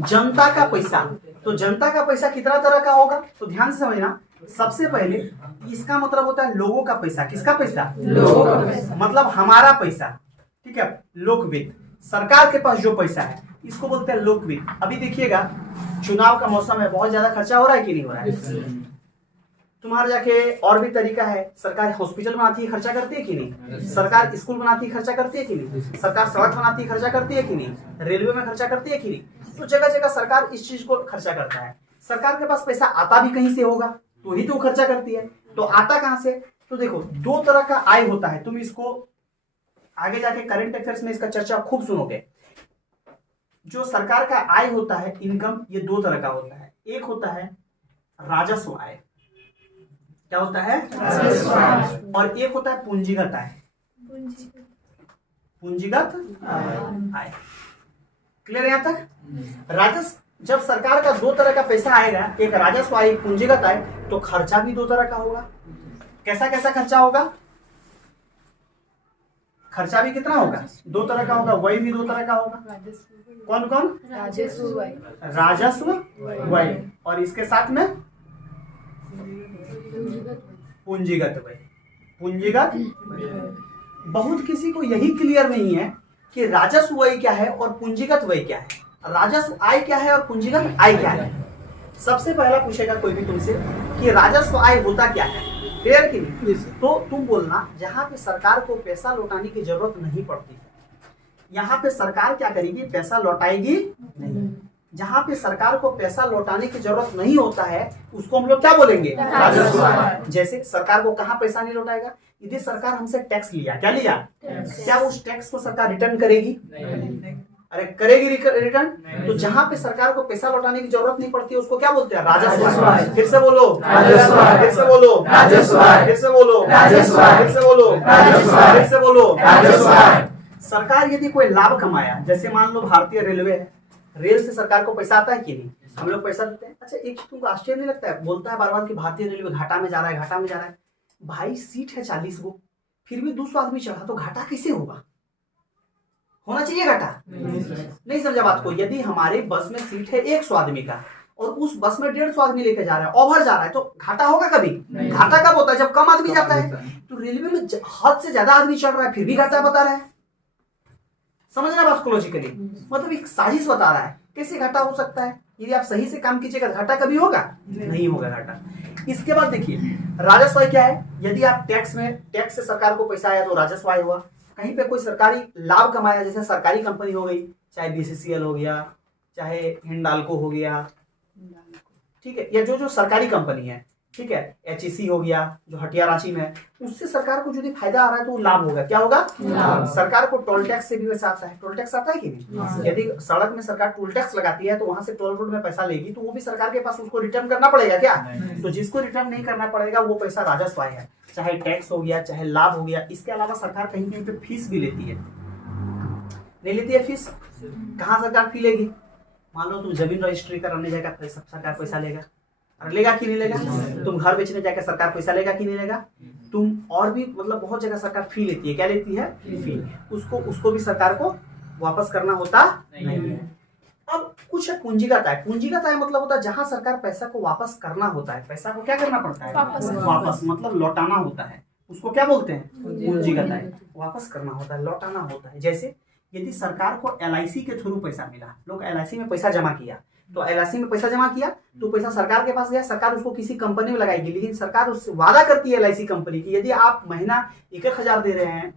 जनता का पैसा। तो जनता का पैसा कितना तरह का होगा, तो ध्यान से समझना। सबसे पहले इसका मतलब होता है लोगों का पैसा। किसका पैसा? लोगों का पैसा। मतलब हमारा पैसा, ठीक है। लोकवित्त, सरकार के पास जो पैसा है इसको बोलते हैं लोकवित्त। अभी देखिएगा चुनाव का मौसम है, बहुत ज्यादा खर्चा हो रहा है कि नहीं हो रहा है? तुम्हारे जाके और भी तरीका है, सरकार हॉस्पिटल बनाती है, खर्चा करती है कि नहीं? सरकार स्कूल बनाती है, खर्चा करती है कि नहीं? सरकार सड़क बनाती है, खर्चा करती है कि नहीं? रेलवे में खर्चा करती है कि नहीं? तो जगह जगह सरकार इस चीज को खर्चा करता है। सरकार के पास पैसा आता भी कहीं से होगा, तो ही तो खर्चा करती है। तो आता कहां से? तो देखो दो तरह का आय होता है, तुम इसको आगे जाके करंट अफेयर्स में इसका चर्चा खूब सुनोगे। जो सरकार का आय होता है, इनकम, ये दो तरह का होता है। एक होता है राजस्व आय। क्या होता है? और एक होता है पूंजीगत आय। पूंजीगत आय। क्लियर यहां तक? राजस्व, जब सरकार का दो तरह का पैसा आएगा, एक राजस्व आय, एक पूंजीगत आय, तो खर्चा भी दो तरह का होगा। कैसा कैसा खर्चा होगा? खर्चा भी कितना होगा? दो तरह का होगा। व्यय भी दो तरह का होगा। कौन कौन? राजस्व, व्यय, और इसके साथ में पूंजीगत व्यय। पूंजीगत, बहुत किसी को यही क्लियर नहीं है कि राजस्व व्यय क्या है और पूंजीगत व्यय क्या है, राजस्व आय क्या है और पूंजीगत आय क्या है। सबसे पहला पूछेगा कोई भी तुमसे कि राजस्व आय होता क्या है, क्लियर कि नहीं? तो तुम बोलना जहां पे सरकार को पैसा लौटाने की जरूरत नहीं पड़ती है, यहाँ पे सरकार क्या करेगी? पैसा लौटाएगी नहीं। जहां पे सरकार को पैसा लौटाने की जरूरत नहीं होता है उसको हम लोग क्या बोलेंगे? राजस्व आय। जैसे सरकार को कहाँ पैसा नहीं लौटाएगा? यदि सरकार हमसे टैक्स लिया, क्या लिया? क्या उस टैक्स को सरकार रिटर्न करेगी? अरे करेगी रिटर्न। तो जहां पे सरकार को पैसा लौटाने की जरूरत नहीं पड़ती है उसको क्या बोलते हैं? राजस्व आय। फिर से बोलो राजस्व आय। फिर से बोलो राजस्व आय। फिर से बोलो राजस्व आय। फिर से बोलो राजस्व आय। फिर से बोलो राजस्व आय। सरकार यदि कोई लाभ कमाया, जैसे मान लो भारतीय रेलवे है, रेल से सरकार को पैसा आता है कि नहीं? हम लोग पैसा देते हैं। अच्छा एक तुमको आश्चर्य नहीं लगता है? बोलता है बार बार कि भारतीय रेलवे घाटा में जा रहा है, घाटा में जा रहा है। भाई सीट है 40 गो, फिर भी 200 आदमी चढ़ा, तो घाटा कैसे होगा? होना चाहिए घाटा? नहीं समझा बात को? यदि हमारे बस में सीट है 100 आदमी का और उस बस में 150 आदमी लेकर जा रहा है, ओवर जा रहा है, तो घाटा होगा कभी? घाटा कब होता है? जब कम आदमी जाता है। तो रेलवे में हद से ज्यादा आदमी चढ़ रहा है, फिर भी घाटा बता रहा है। समझना बात को लॉजिकली? मतलब एक साजिश बता रहा है। कैसे घाटा हो सकता है? यदि आप सही से काम कीजिएगा घाटा कभी होगा? नहीं होगा घाटा। इसके बाद देखिए राजस्व आय क्या है? यदि आप टैक्स से सरकार को पैसा आया तो राजस्व आय हुआ। कहीं पे कोई सरकारी लाभ कमाया, जैसे सरकारी कंपनी हो गई, चाहे बीसीसीएल हो गया, चाहे हिंडाल्को हो गया, ठीक है, या जो सरकारी कंपनी है, ठीक है, एचईसी हो गया जो हटिया रांची में है, उससे सरकार को जो फायदा आ रहा है तो वो लाभ होगा। क्या होगा? सरकार को टोल टैक्स से भी पैसा आता है। टोल टैक्स आता है कि नहीं? यदि सड़क में सरकार टोल टैक्स लगाती है तो वहां से टोल रोड में पैसा लेगी, तो वो भी सरकार के पास उसको रिटर्न करना पड़ेगा क्या? तो जिसको रिटर्न नहीं करना पड़ेगा वो पैसा राजस्व आय है, चाहे टैक्स हो गया, चाहे लाभ हो गया। इसके अलावा सरकार कहीं कहीं पे फीस भी लेती है। नहीं लेती है फीस? कहाँ सरकार फी लेगी? मान लो तुम जमीन रजिस्ट्री कराने जाएगा, सरकार पैसा लेगा, और लेगा कि नहीं लेगा? तुम घर बेचने जाकर सरकार पैसा लेगा कि नहीं लेगा? तुम और भी मतलब बहुत जगह सरकार फी लेती है। क्या लेती है? फी। उसको भी सरकार को वापस करना होता नहीं है। अब कुछ पूंजीगत आय। पूंजीगत आय मतलब होता है जहां सरकार पैसा को वापस करना होता है। पैसा को क्या करना पड़ता है? वापस मतलब लौटाना होता है। उसको क्या बोलते हैं? पूंजीगत आय। वापस करना होता है, लौटाना होता है। जैसे यदि सरकार को एलआईसी के थ्रू पैसा मिला, लोग एलआईसी में पैसा जमा किया, तो एलआईसी में पैसा जमा किया तो पैसा सरकार के पास गया, सरकार उसको किसी कंपनी में लगाएगी। लेकिन सरकार उससे वादा करती है एलआईसी कंपनी की, यदि आप महीना 1,000 दे रहे हैं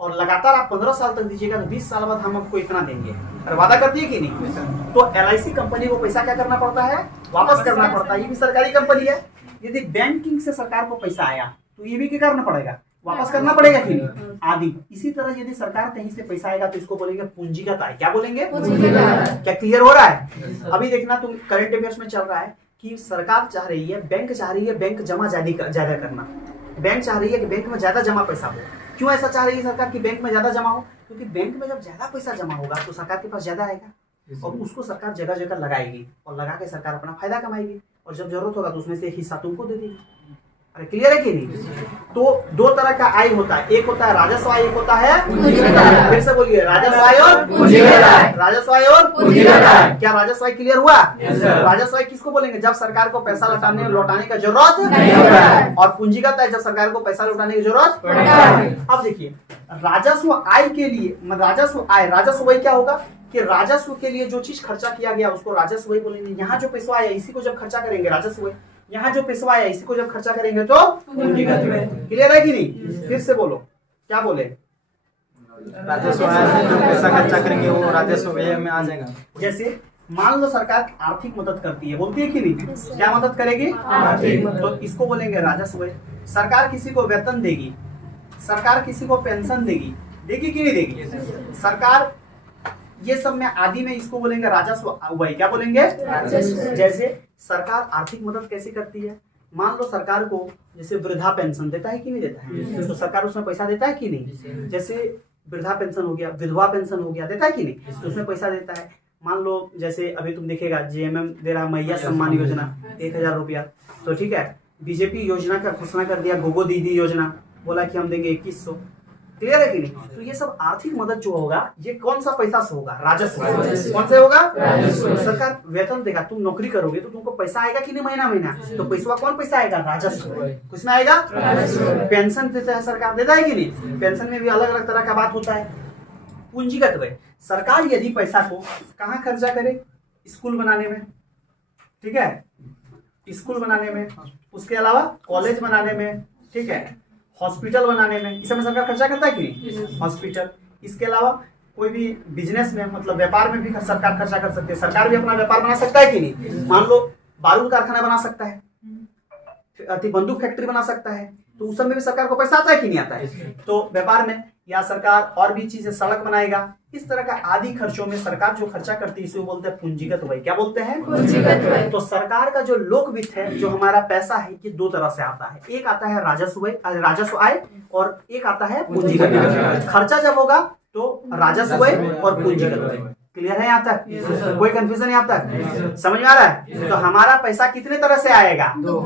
और लगातार आप 15 साल तक दीजिएगा तो 20 साल बाद हम आपको इतना देंगे। और वादा करती है कि नहीं? तो एलआईसी कंपनी को पैसा क्या करना पड़ता है? वापस करना पड़ता है। ये भी सरकारी कंपनी है। यदि बैंकिंग से सरकार को पैसा आया तो ये भी क्या करना पड़ेगा? वापस करना पड़ेगा कि नहीं? आदि। इसी तरह यदि सरकार कहीं से पैसा आएगा तो इसको बोलेंगे पूंजीगत आय। क्या बोलेंगे? क्या क्लियर हो रहा है? अभी देखना तुम करंट अफेयर्स में चल रहा है कि सरकार चाह रही है, बैंक चाह रही है बैंक जमा ज्यादा करना। बैंक चाह रही है कि बैंक में ज्यादा जमा पैसा हो। क्यों ऐसा चाह रही है सरकार कि बैंक में ज्यादा जमा हो? क्योंकि बैंक में जब ज्यादा पैसा जमा होगा तो सरकार के पास ज्यादा आएगा और उसको सरकार जगह जगह लगाएगी और लगा के सरकार अपना फायदा कमाएगी और जब जरूरत होगा तो उसमें से एक हिस्सा तुमको दे देगी। अरे क्लियर है कि नहीं? तो दो तरह का आय होता है, एक होता है राजस्व आय, एक होता है फिर से बोलिए, राजस्व आय और पूंजीगत आय। राजस्व आय और पूंजीगत आय। क्या राजस्व आय क्लियर हुआ? राजस्व आय किसको बोलेंगे? जब सरकार को पैसा लौटाने का जरूरत नहीं होता है। और पूंजीगत आय जब सरकार को पैसा लौटाने की जरूरत पड़ता है। अब देखिए, राजस्व आय के लिए राजस्व आय, राजस्व वही क्या होगा कि राजस्व के लिए जो चीज खर्चा किया गया उसको राजस्व वही बोलेंगे। यहाँ जो पैसा आया इसी को जब खर्चा करेंगे राजस्व वही, यहाँ जो पैसा आया इसी को जब खर्चा करेंगे तो पूंजीगत व्यय। क्लियर है कि नहीं? फिर से बोलो, क्या बोले? राजस्व आय जो पैसा खर्चा करेंगे वो राजस्व व्यय में आ जाएगा। जैसे मान लो सरकार आर्थिक मदद करती है, बोलती है कि नहीं? क्या मदद करेगी? आर्थिक। तो इसको बोलेंगे राजस्व व्यय। सरकार किसी को वेतन देगी, सरकार किसी को पेंशन देगी, देगी कि नहीं देगी? सरकार ये सब में आदि में इसको बोलेंगे राजस्व व्यय। क्या बोलेंगे? जैसे सरकार आर्थिक मदद कैसे करती है? मान लो सरकार को जैसे वृद्धा पेंशन देता है कि नहीं देता है? तो सरकार उसमें पैसा देता है कि नहीं? जैसे वृद्धा पेंशन हो गया, विधवा पेंशन हो गया, देता है कि नहीं? तो उसमें पैसा देता है। मान लो जैसे अभी तुम देखेगा जेएमएम दे रहा मैया सम्मान योजना 1000 रुपया, तो ठीक है, बीजेपी योजना का घोषणा कर दिया, गोगो दीदी योजना, बोला कि हम देंगे 2100। क्लियर है कि नहीं? तो ये सब आर्थिक मदद जो होगा ये कौन सा पैसा से होगा? राजस्व। कौन से होगा? सरकार वेतन देगा, तुम नौकरी करोगे तो तुमको पैसा आएगा कि नहीं महीना महीना? तो पैसा कौन पैसा आएगा? राजस्व। किसमें आएगा? पेंशन देता है सरकार, देता है कि नहीं? पेंशन में भी अलग अलग तरह का बात होता है। पूंजीगत व्यय, सरकार यदि पैसा को कहाँ खर्चा करे? स्कूल बनाने में, ठीक है, स्कूल बनाने में, उसके अलावा कॉलेज बनाने में, ठीक है, हॉस्पिटल बनाने में, इस समय सरकार खर्चा करता है कि नहीं? हॉस्पिटल। इसके अलावा कोई भी बिजनेस में, मतलब व्यापार में भी सरकार खर्चा कर सकती है। सरकार भी अपना व्यापार बना सकता है कि नहीं? मान लो बारूद कारखाना बना सकता है, बंदूक फैक्ट्री बना सकता है, तो उस समय भी सरकार को पैसा आता है कि नहीं आता है? तो व्यापार में या सरकार और भी चीजें, सड़क बनाएगा, इस तरह का आदि खर्चों में सरकार जो खर्चा करती है इसे बोलते हैं पूंजीगत व्यय। क्या बोलते हैं? पूंजीगत व्यय। तो सरकार का जो लोक वित्त है, जो हमारा पैसा है, ये दो तरह से आता है। एक आता है राजस्व व्यय, राजस्व आय, और एक आता है पूंजीगत व्यय। खर्चा जब होगा तो राजस्व व्यय और पूंजीगत व्यय। क्लियर है यहाँ तक? कोई कंफ्यूजन यहाँ तक? समझ में आ रहा है? तो हमारा पैसा कितने तरह से आएगा? दो।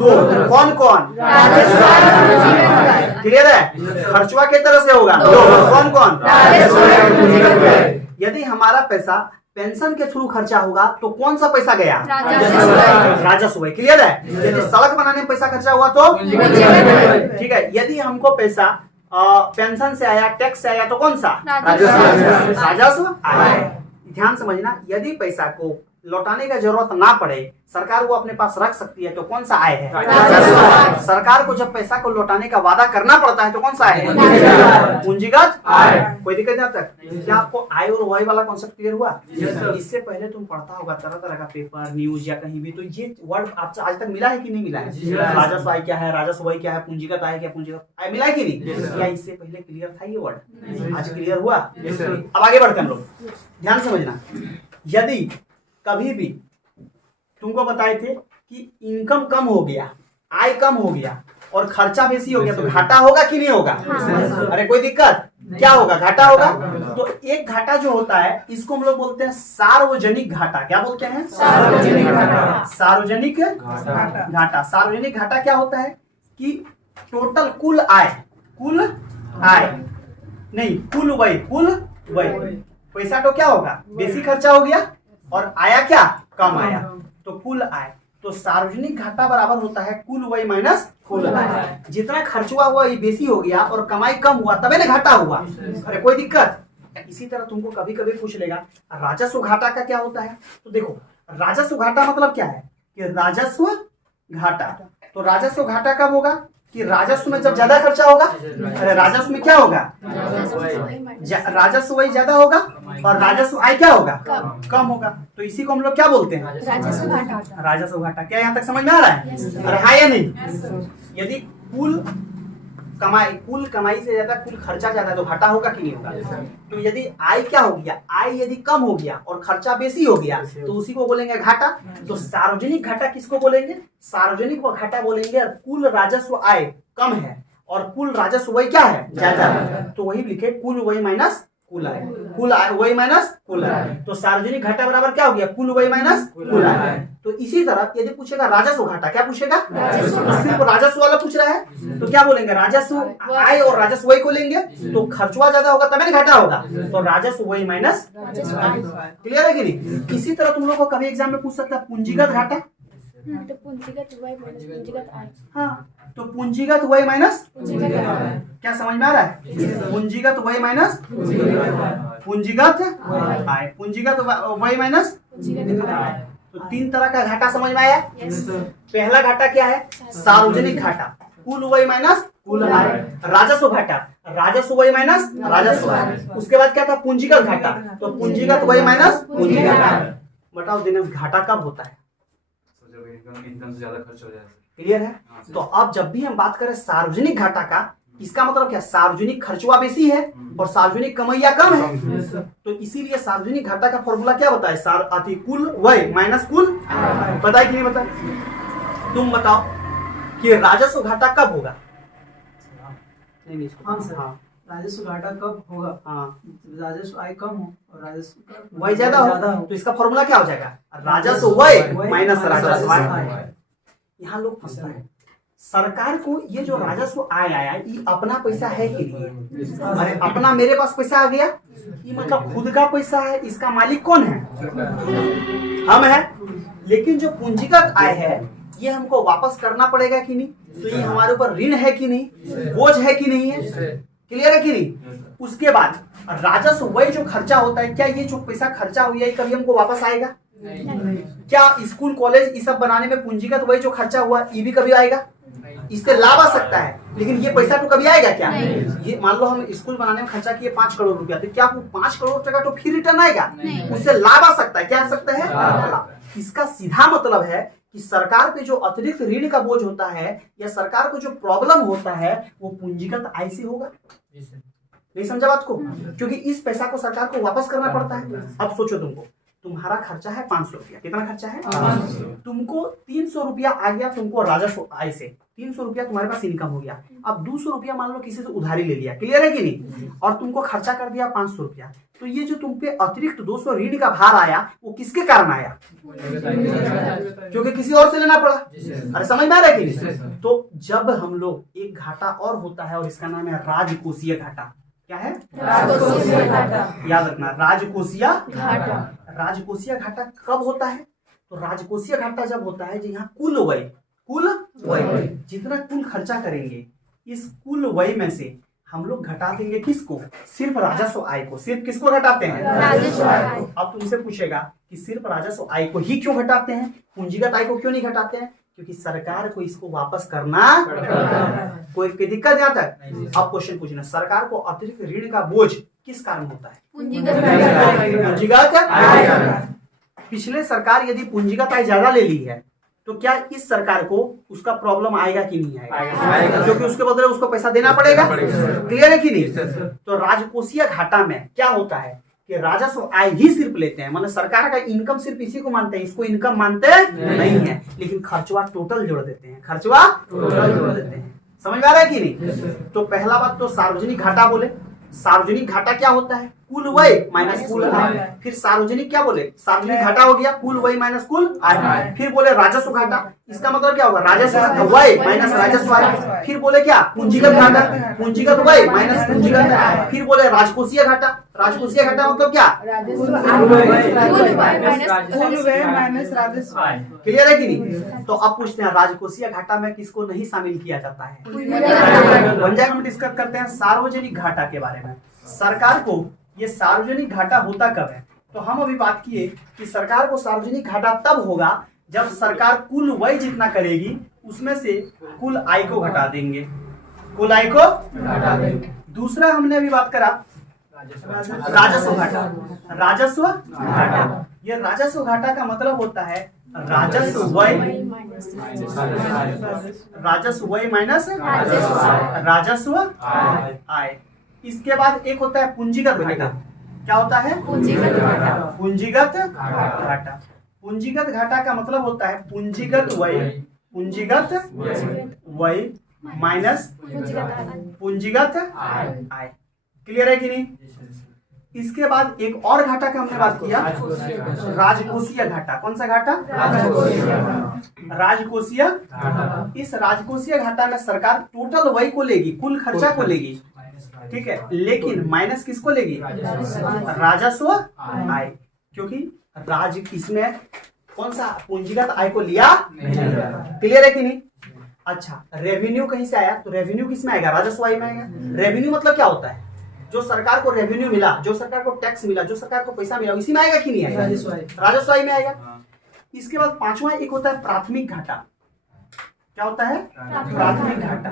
कौन कौन? क्लियर है? खर्चवा के तरह से होगा दो। कौन कौन? यदि हमारा पैसा पेंशन के थ्रू खर्चा होगा तो कौन सा पैसा गया? राजस्व व्यय। क्लियर है? यदि सड़क बनाने में पैसा खर्चा हुआ तो ठीक है। यदि हमको पैसा पेंशन से आया, टैक्स से आया, तो कौन सा? राजस्व आय। ध्यान समझना, यदि पैसा को लौटाने का जरूरत ना पड़े, सरकार वो अपने पास रख सकती है, तो कौन सा आय है? सरकार को जब पैसा को लौटाने का वादा करना पड़ता है तो कौन सा आय है? पूंजीगत आय। कोई दिक्कत यहाँ तक? क्या आपको आय और व्यय वाला कॉन्सेप्ट क्लियर हुआ? इससे पहले तुम पढ़ता होगा तरह तरह का पेपर, न्यूज या कहीं भी, तो ये वर्ड आपसे आज तक मिला है कि नहीं मिला है? राजस्व आय क्या है, राजस्व व्यय क्या है, पूंजीगत आय क्या, पूंजीगत आय मिला है कि नहीं? या इससे पहले क्लियर था ये वर्ड? आज क्लियर हुआ? अब आगे बढ़ते हैं हम लोग। ध्यान समझना, यदि कभी भी तुमको बताए थे कि इनकम कम हो गया, आय कम हो गया और खर्चा बेसी हो गया, तो घाटा होगा कि नहीं होगा? अरे कोई दिक्कत? क्या होगा? घाटा होगा। तो एक घाटा जो होता है इसको हम लोग बोलते हैं सार्वजनिक घाटा। क्या बोलते हैं? सार्वजनिक घाटा। सार्वजनिक घाटा। सार्वजनिक घाटा क्या होता है कि टोटल कुल आय नहीं, कुल व्यय। पैसा तो क्या होगा? बेसी खर्चा हो गया और आया क्या? कम आया, तो कुल आय। तो सार्वजनिक घाटा बराबर होता है कुल व्यय माइनस कुल आय। जितना खर्चुआ हुआ ये बेसी हो गया और कमाई कम हुआ, तबे ना घाटा हुआ। अरे कोई दिक्कत? इसी तरह तुमको कभी कभी पूछ लेगा राजस्व घाटा का क्या होता है। तो देखो, राजस्व घाटा मतलब क्या है कि राजस्व घाटा। तो राजस्व घाटा कब होगा कि राजस्व में जब ज्यादा खर्चा होगा। अरे राजस्व में क्या होगा? राजस्व व्यय ज्यादा होगा और राजस्व आय क्या होगा? कम होगा। तो इसी को हम लोग क्या बोलते हैं? राजस्व घाटा। राजस्व घाटा। क्या यहाँ तक समझ में आ रहा है? अरे हाँ या नहीं? यदि कुल कमाई से ज्यादा कुल खर्चा ज्यादा है तो घाटा होगा कि नहीं होगा? तो यदि आय क्या हो गया, आय यदि कम हो गया और खर्चा बेसी हो गया तो उसी को बोलेंगे घाटा। तो सार्वजनिक घाटा किसको बोलेंगे? सार्वजनिक घाटा बोलेंगे कुल राजस्व आय कम है और कुल राजस्व व्यय क्या है? ज्यादा है। तो वही लिखे कुल व्यय माइनस कुल आय, कुल आय वही माइनस कुल आय। तो सार्वजनिक घाटा बराबर क्या हो गया, कुल वही माइनस कुल आय। तो इसी तरह यदि पूछेगा राजस्व घाटा, क्या पूछेगा, सिर्फ राजस्व वाला पूछ रहा है तो क्या बोलेंगे, राजस्व आय और राजस्व वही को लेंगे। तो खर्चवा ज्यादा होगा तभी घाटा होगा, तो राजस्व वही माइनस। क्लियर है कि नहीं। इसी तरह तुम लोग को कभी एग्जाम में पूछ सकता है पूंजीगत घाटा, तो पूंजीगत y माइनस पूंजीगत आय। हाँ तो पूंजीगत वही माइनस क्या समझ में आ रहा है, पूंजीगत वही माइनस पूंजीगत आय, पूंजीगत वही माइनस। तो तीन तरह का घाटा समझ में आया। पहला घाटा क्या है, सार्वजनिक घाटा, कुल वही माइनस कुल आय। राजस्व घाटा, राजस्व वही माइनस राजस्व आय। उसके बाद क्या था, पूंजीगत घाटा, तो पूंजीगत वही माइनस पूंजीगत आय। बताओ दिनेश घाटा कब होता है, इनकम से ज्यादा खर्च हो जाए। क्लियर है। तो अब जब भी हम बात करें सार्वजनिक घाटा का, इसका मतलब क्या, सार्वजनिक खर्चवा बेसी है और सार्वजनिक कमैया कम है। तो इसीलिए सार्वजनिक घाटा का फॉर्मूला क्या बताए, कुल वही माइनस कुल। बताए कि नहीं बताए, तुम बताओ कि राजस्व घाटा कब होगा। नहीं हाँ सर। हाँ राजस्व घाटा कब होगा, हाँ राजस्व आय कम हो और राजस्व वही ज्यादा हो, तो इसका फॉर्मूला क्या हो जाएगा, राजस्व वही माइनस राजस्व आय। यहाँ लोग फंसता है, सरकार को ये जो राजस्व आय आया ये अपना पैसा है कि नहीं, अरे अपना मेरे पास पैसा आ गया, ये मतलब खुद का पैसा है, इसका मालिक कौन है, हम है। लेकिन जो पूंजीगत आय है ये हमको वापस करना पड़ेगा कि नहीं, तो ये हमारे ऊपर ऋण है कि नहीं, बोझ है कि नहीं है, क्लियर है कि नहीं। उसके बाद राजस्व वही जो खर्चा होता है, क्या ये जो पैसा खर्चा हुआ है कभी हमको वापस आएगा, क्या स्कूल कॉलेज ये सब बनाने में पूंजीगत वही जो खर्चा हुआ ये भी कभी आएगा, इससे लाभ आ सकता है, लेकिन ये पैसा तो कभी आएगा क्या। ये मान लो हम स्कूल बनाने में खर्चा किए 5 करोड़ रुपया, तो क्या वो 5 करोड़ टका तो फिर रिटर्न आएगा, उससे लाभ आ सकता है, क्या आ सकता है। इसका सीधा मतलब है कि सरकार पे जो अतिरिक्त ऋण का बोझ होता है या सरकार को जो प्रॉब्लम होता है वो पूंजीगत आय से होगा। नहीं समझा बात को, क्योंकि इस पैसा को सरकार को वापस करना पड़ता है। अब सोचो तुम्हारा खर्चा है 500 रुपया, कितना खर्चा है, तुमको 300 रुपया आ गया तुमको राजस्व आय से, 300 रुपया तुम्हारे पास इनकम हो गया। अब 200 रुपया मान लो किसी से उधारी ले लिया, क्लियर है कि नहीं, और तुमको खर्चा कर दिया 500 रुपया। तो ये जो तुम पे अतिरिक्त 200 ऋण का भार आया वो किसके कारण आया, क्योंकि किसी और से लेना पड़ा। अरे समझ में आ रहा है कि नहीं। तो जब हम लोग एक घाटा और होता है और इसका नाम है राजकोषीय घाटा, क्या है, राजकोषीय घाटा। याद रखना, राजकोषीय घाटा। राजकोषीय घाटा कब होता है, तो राजकोषीय घाटा जब होता है जहाँ कुल व्यय जितना कुल खर्चा करेंगे इस कुल व्यय में से हम लोग घटा देंगे किसको, सिर्फ राजस्व आय को। सिर्फ किसको घटाते हैं, राजस्व आय। अब तुमसे पूछेगा कि सिर्फ राजस्व आय को ही क्यों घटाते हैं, पूंजीगत आय को क्यों नहीं घटाते हैं, क्योंकि सरकार को इसको वापस करना कोई दिक्कत यहाँ तक। अब क्वेश्चन पूछना, सरकार को अतिरिक्त ऋण का बोझ किस कारण होता है, पूंजीगत आय। पिछले सरकार यदि पूंजीगत आय ज्यादा ले ली है तो क्या इस सरकार को उसका प्रॉब्लम आएगा कि नहीं आएगा, क्योंकि उसके बदले उसको पैसा देना पड़ेगा, क्लियर है कि नहीं। तो राजकोषीय घाटा में क्या होता है कि राजस्व आय ही सिर्फ लेते हैं, मतलब सरकार का इनकम सिर्फ इसी को मानते हैं, इसको इनकम मानते नहीं है, लेकिन खर्चवा टोटल जोड़ देते हैं, खर्चवा टोटल जोड़ देते हैं। समझ में आ रहा है कि नहीं। तो पहला बात तो सार्वजनिक घाटा बोले, सार्वजनिक घाटा क्या होता है, कुल व्यय माइनस कुल आय। फिर सार्वजनिक क्या बोले, सार्वजनिक घाटा हो गया कुल व्यय माइनस कुल आय। फिर बोले राजस्व घाटा, इसका मतलब क्या होगा, राजस्व व्यय माइनस राजस्व आय। फिर बोले क्या, पूंजीगत घाटा, पूंजीगत व्यय माइनस पूंजीगत आय। फिर बोले राजकोषीय घाटा, राजकोषीय घाटा मतलब क्या, क्लियर है कि नहीं। तो अब पूछते हैं राजकोषीय घाटा में किसको नहीं शामिल किया जाता है, बन जाएगा। हम डिस्कस करते हैं सार्वजनिक घाटा के बारे में। सरकार को ये सार्वजनिक घाटा होता कब है, तो हम अभी बात किए कि सरकार को सार्वजनिक घाटा तब होगा जब सरकार कुल व्यय जितना करेगी उसमें से कुल आय को घटा देंगे, कुल आय को घटा देंगे। दूसरा हमने अभी बात करा राजस्व घाटा, राजस्व घाटा। ये राजस्व घाटा का मतलब होता है राजस्व व्यय माइनस राजस्व आय। इसके बाद एक होता है पूंजीगत घाटा, क्या होता है, पूंजीगत घाटा। पूंजीगत घाटा, पूंजीगत घाटा का मतलब होता है पूंजीगत व्यय माइनस पूंजीगत आय। क्लियर है कि नहीं। इसके बाद एक और घाटा का हमने बात किया, राजकोषीय घाटा। कौन सा घाटा? राजकोषीय। इस राजकोषीय घाटा में सरकार टोटल व्यय को लेगी, कुल खर्चा को लेगी, ठीक है, लेकिन माइनस किसको लेगी? राजस्व आय, क्योंकि इसमें कौन सा पूंजीगत आय को लिया? क्लियर है कि नहीं? अच्छा, रेवेन्यू कहीं से आया तो रेवेन्यू किस में आएगा? राजस्व आय में आएगा। रेवेन्यू मतलब क्या होता है? जो सरकार को रेवेन्यू मिला, जो सरकार को टैक्स मिला, जो सरकार को पैसा मिला, इसी में आएगा कि नहीं आएगा? राजस्व आय में आएगा। इसके बाद पांचवा एक होता है प्राथमिक घाटा। क्या होता है? प्राथमिक घाटा।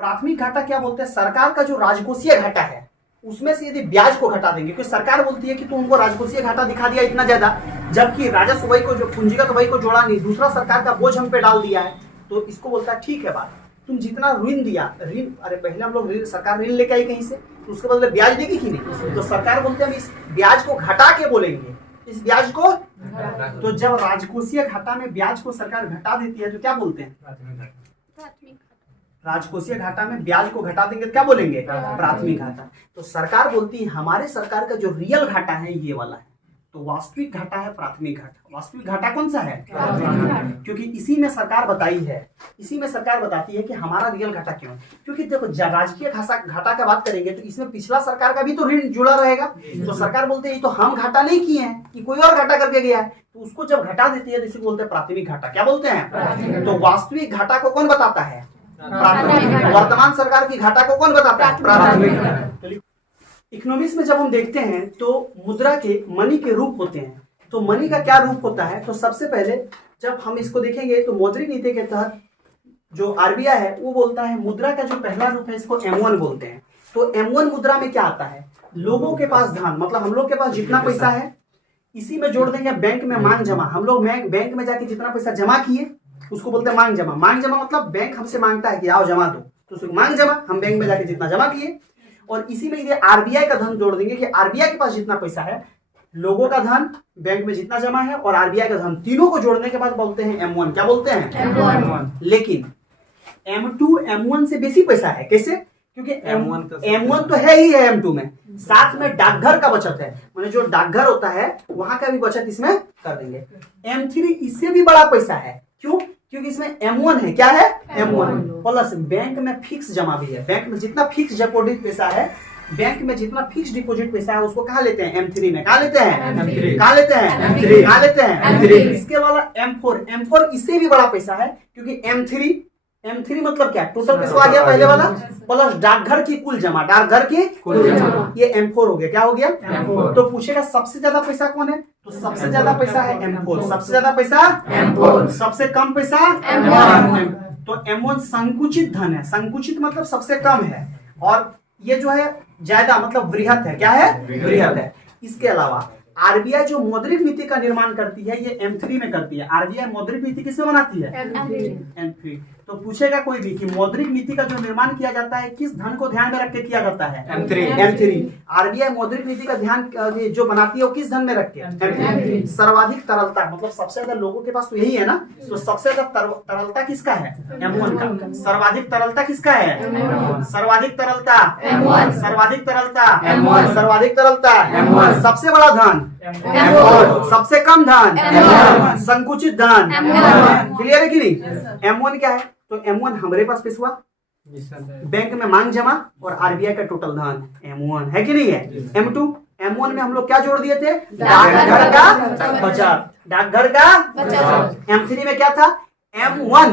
प्राथमिक घाटा क्या बोलते हैं? सरकार का जो राजकोषीय घाटा है उसमें से यदि ब्याज को घटा देंगे, क्योंकि सरकार बोलती है कि तुम हमको राजकोषीय घाटा दिखा दिया इतना ज्यादा, जबकि राजस्व व्यय को, जो पूंजीगत व्यय को जोड़ा नहीं, दूसरा सरकार का बोझ हम पे डाल दिया है, तो इसको बोलता है ठीक है बात, तुम जितना ऋण दिया, ऋण, अरे पहले हम लोग सरकार ऋण लेके आई कहीं से, तो उसके बदले ब्याज देगी कि नहीं? तो सरकार बोलते हैं हम इस ब्याज को घटा के बोलेंगे, इस ब्याज को। तो जब राजकोषीय घाटा में ब्याज को सरकार घटा देती है तो क्या बोलते हैं? प्राथमिक। राजकोषीय घाटा में ब्याज को घटा देंगे तो क्या बोलेंगे? प्राथमिक घाटा। तो सरकार बोलती है हमारे सरकार का जो रियल घाटा है ये वाला है, तो वास्तविक घाटा है प्राथमिक घाटा। वास्तविक घाटा कौन सा है? क्योंकि इसी में सरकार बताई है, इसी में सरकार बताती है कि हमारा रियल घाटा क्यों है। क्योंकि देखो, राजकीय घाटा का बात करेंगे तो इसमें पिछला सरकार का भी तो ऋण जुड़ा रहेगा, तो सरकार बोलते हैं ये तो हम घाटा नहीं किए हैं, कि कोई और घाटा करके गया है, तो उसको जब घटा देती है तो इसे बोलते हैं प्राथमिक घाटा। क्या बोलते हैं? तो वास्तविक घाटा को कौन बताता है? प्राथमिक। वर्तमान सरकार की घाटा को कौन बताता है? प्राथमिक। इकोनॉमिक्स में जब हम देखते हैं तो मुद्रा के, मनी के रूप होते हैं, तो मनी का क्या रूप होता है? तो सबसे पहले जब हम इसको देखेंगे तो मौद्रिक नीति के तहत जो आरबीआई है वो बोलता है मुद्रा का जो पहला रूप है इसको M1 बोलते हैं। तो M1 मुद्रा में क्या आता है? लोगों के पास धन, मतलब हम लोग के पास जितना पैसा है इसी में जोड़ देंगे बैंक में मांग जमा। हम लोग बैंक में जाके जितना पैसा जमा किए उसको बोलते हैं मांग जमा। मांग जमा मतलब बैंक हमसे मांगता है कि आओ जमा दो, तो उसको मांग जमा, हम बैंक में जाके जितना जमा किए, और इसी में ये आरबीआई का धन जोड़ देंगे कि आरबीआई के पास जितना पैसा है, लोगों का धन, बैंक में जितना जमा है और आरबीआई का धन, तीनों को जोड़ने के बाद बोलते हैं M1। क्या बोलते हैं? M1। लेकिन M2 M1 से बेसी पैसा है। कैसे? क्योंकि M1 तो है ही है M2 में, साथ में डाकघर का बचत है, माने जो डाकघर होता है वहां का भी बचत इसमें कर देंगे। M3 इससे भी बड़ा पैसा है। क्यों? क्योंकि इसमें M1 है। क्या है? M1 प्लस बैंक में फिक्स जमा भी है। बैंक में जितना फिक्स डिपॉजिट पैसा है, बैंक में जितना फिक्स डिपॉजिट पैसा है उसको कहाँ लेते हैं? M3 में। कहाँ लेते हैं? कहाँ लेते हैं? कहाँ लेते हैं? इसके वाला M4 इससे भी बड़ा पैसा है, क्योंकि M3 मतलब क्या? टोटल पैसा आ गया पहले वाला प्लस डाकघर की कुल जमा, डाकघर की कुल जमा, ये M4 हो गया। क्या हो गया? M4। तो पूछेगा सबसे ज्यादा पैसा कौन है? तो सबसे ज्यादा पैसा है M4। सबसे ज्यादा पैसा M4, सबसे कम पैसा M1। तो M1 संकुचित धन है। संकुचित मतलब सबसे कम है, और ये जो है ज्यादा मतलब बृहत है। क्या है? बृहत है। इसके अलावा आरबीआई जो मौद्रिक नीति का निर्माण करती है ये M3 में करती है। आरबीआई मौद्रिक नीति किसमें बनाती है? M3। तो पूछेगा कोई भी कि मौद्रिक नीति का जो निर्माण किया जाता है किस धन को ध्यान में रख के किया जाता है? M3। आरबीआई मौद्रिक नीति का ध्यान जो बनाती है वो किस धन में रख के? M3। सर्वाधिक तरलता मतलब सबसे ज्यादा लोगों के पास तो यही है ना, तो सबसे ज्यादा तरलता किसका है? M1 का। सर्वाधिक तरलता किसका है? सर्वाधिक तरलता M1। सर्वाधिक तरलता M1। सर्वाधिक तरलता M1। सबसे बड़ा धन M4। सबसे कम धन M1। संकुचित धन M1। क्लियर है कि नहीं? M1 क्या है? तो M1 हमारे पास पैसा, बैंक में मांग जमा और आरबीआई का टोटल धन M1 है कि नहीं है? M1 में हम लोग क्या जोड़ दिए थे? डाकघर का बचत। डाकघर का बचत। M3 में क्या था? M1।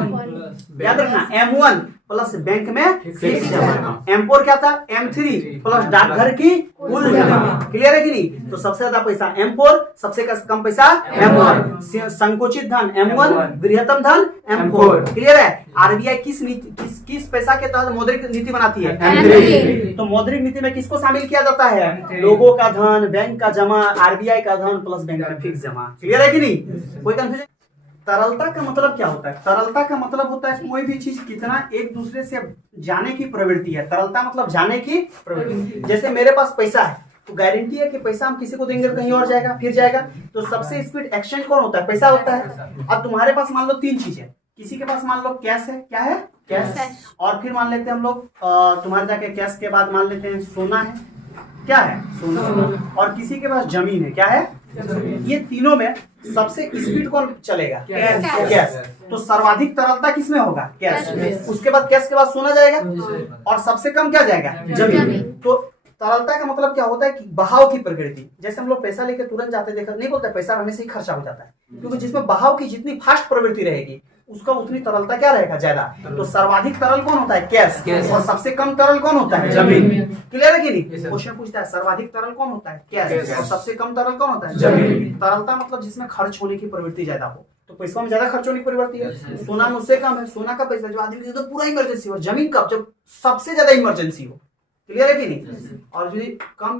याद रखना, M1 प्लस बैंक में फिक्स जमा। M4 क्या था? M3 प्लस डाकघर की कुल जमा। क्लियर है कि नहीं? तो सबसे ज्यादा पैसा M4, सबसे कम पैसा M1। संकुचित धन M1, बृहत्तम धन M4। क्लियर है? आरबीआई किस पैसा के तहत मौद्रिक नीति बनाती है? M3। तो मौद्रिक नीति में किसको शामिल किया जाता है? लोगों का धन, बैंक का जमा, आरबीआई का धन प्लस बैंक का फिक्स जमा। क्लियर है कि नहीं? कोई कंफ्यूजन? तरलता का मतलब क्या होता है? तरलता का मतलब होता है कोई भी चीज कितना एक दूसरे से जाने की प्रवृत्ति है। तरलता मतलब जाने की प्रवृत्ति। जैसे मेरे पास पैसा है तो गारंटी है कि पैसा हम किसी को देंगे तो कहीं और जाएगा, फिर जाएगा, तो सबसे स्पीड एक्सचेंज कौन होता है? पैसा होता है। अब तुम्हारे पास मान लो 3 चीज है, किसी के पास मान लो कैश है। क्या है? कैश। और फिर मान लेते हैं हम लोग तुम्हारे जाके कैश के बाद मान लेते हैं सोना है, क्या है? सोना। और किसी के पास जमीन है, क्या है? ये तीनों में सबसे स्पीड कौन चलेगा? गैस। तो सर्वाधिक तरलता किसमें होगा? गैस। उसके बाद गैस के बाद सोना जाएगा और सबसे कम क्या जाएगा? जमीन। तो तरलता का मतलब क्या होता है कि बहाव की प्रकृति। जैसे हम लोग पैसा लेकर तुरंत जाते देखा नहीं बोलते पैसा हमेशा ही खर्चा हो जाता है, क्योंकि जिसमें बहाव की जितनी फास्ट प्रवृत्ति रहेगी उसका उतनी तरलता क्या रहेगा? ज्यादा। तो सर्वाधिक तरल कौन होता है? गैस। और सबसे कम तरल कौन होता है? जमीन। क्लियर है कि नहीं? क्वेश्चन पूछता है सर्वाधिक तरल कौन होता है? गैस। और सबसे कम तरल कौन होता है? जमीन। तरलता मतलब जिसमें खर्च होने की प्रवृत्ति ज्यादा हो। तो पैसा में ज्यादा खर्च होने की प्रवृत्ति है, सोना में उससे कम है। सोना का पैसा जो आदमी की तो पूरा इमरजेंसी हो, जमीन कब? जब सबसे ज्यादा इमरजेंसी हो। क्लियर है कि नहीं? और यदि कम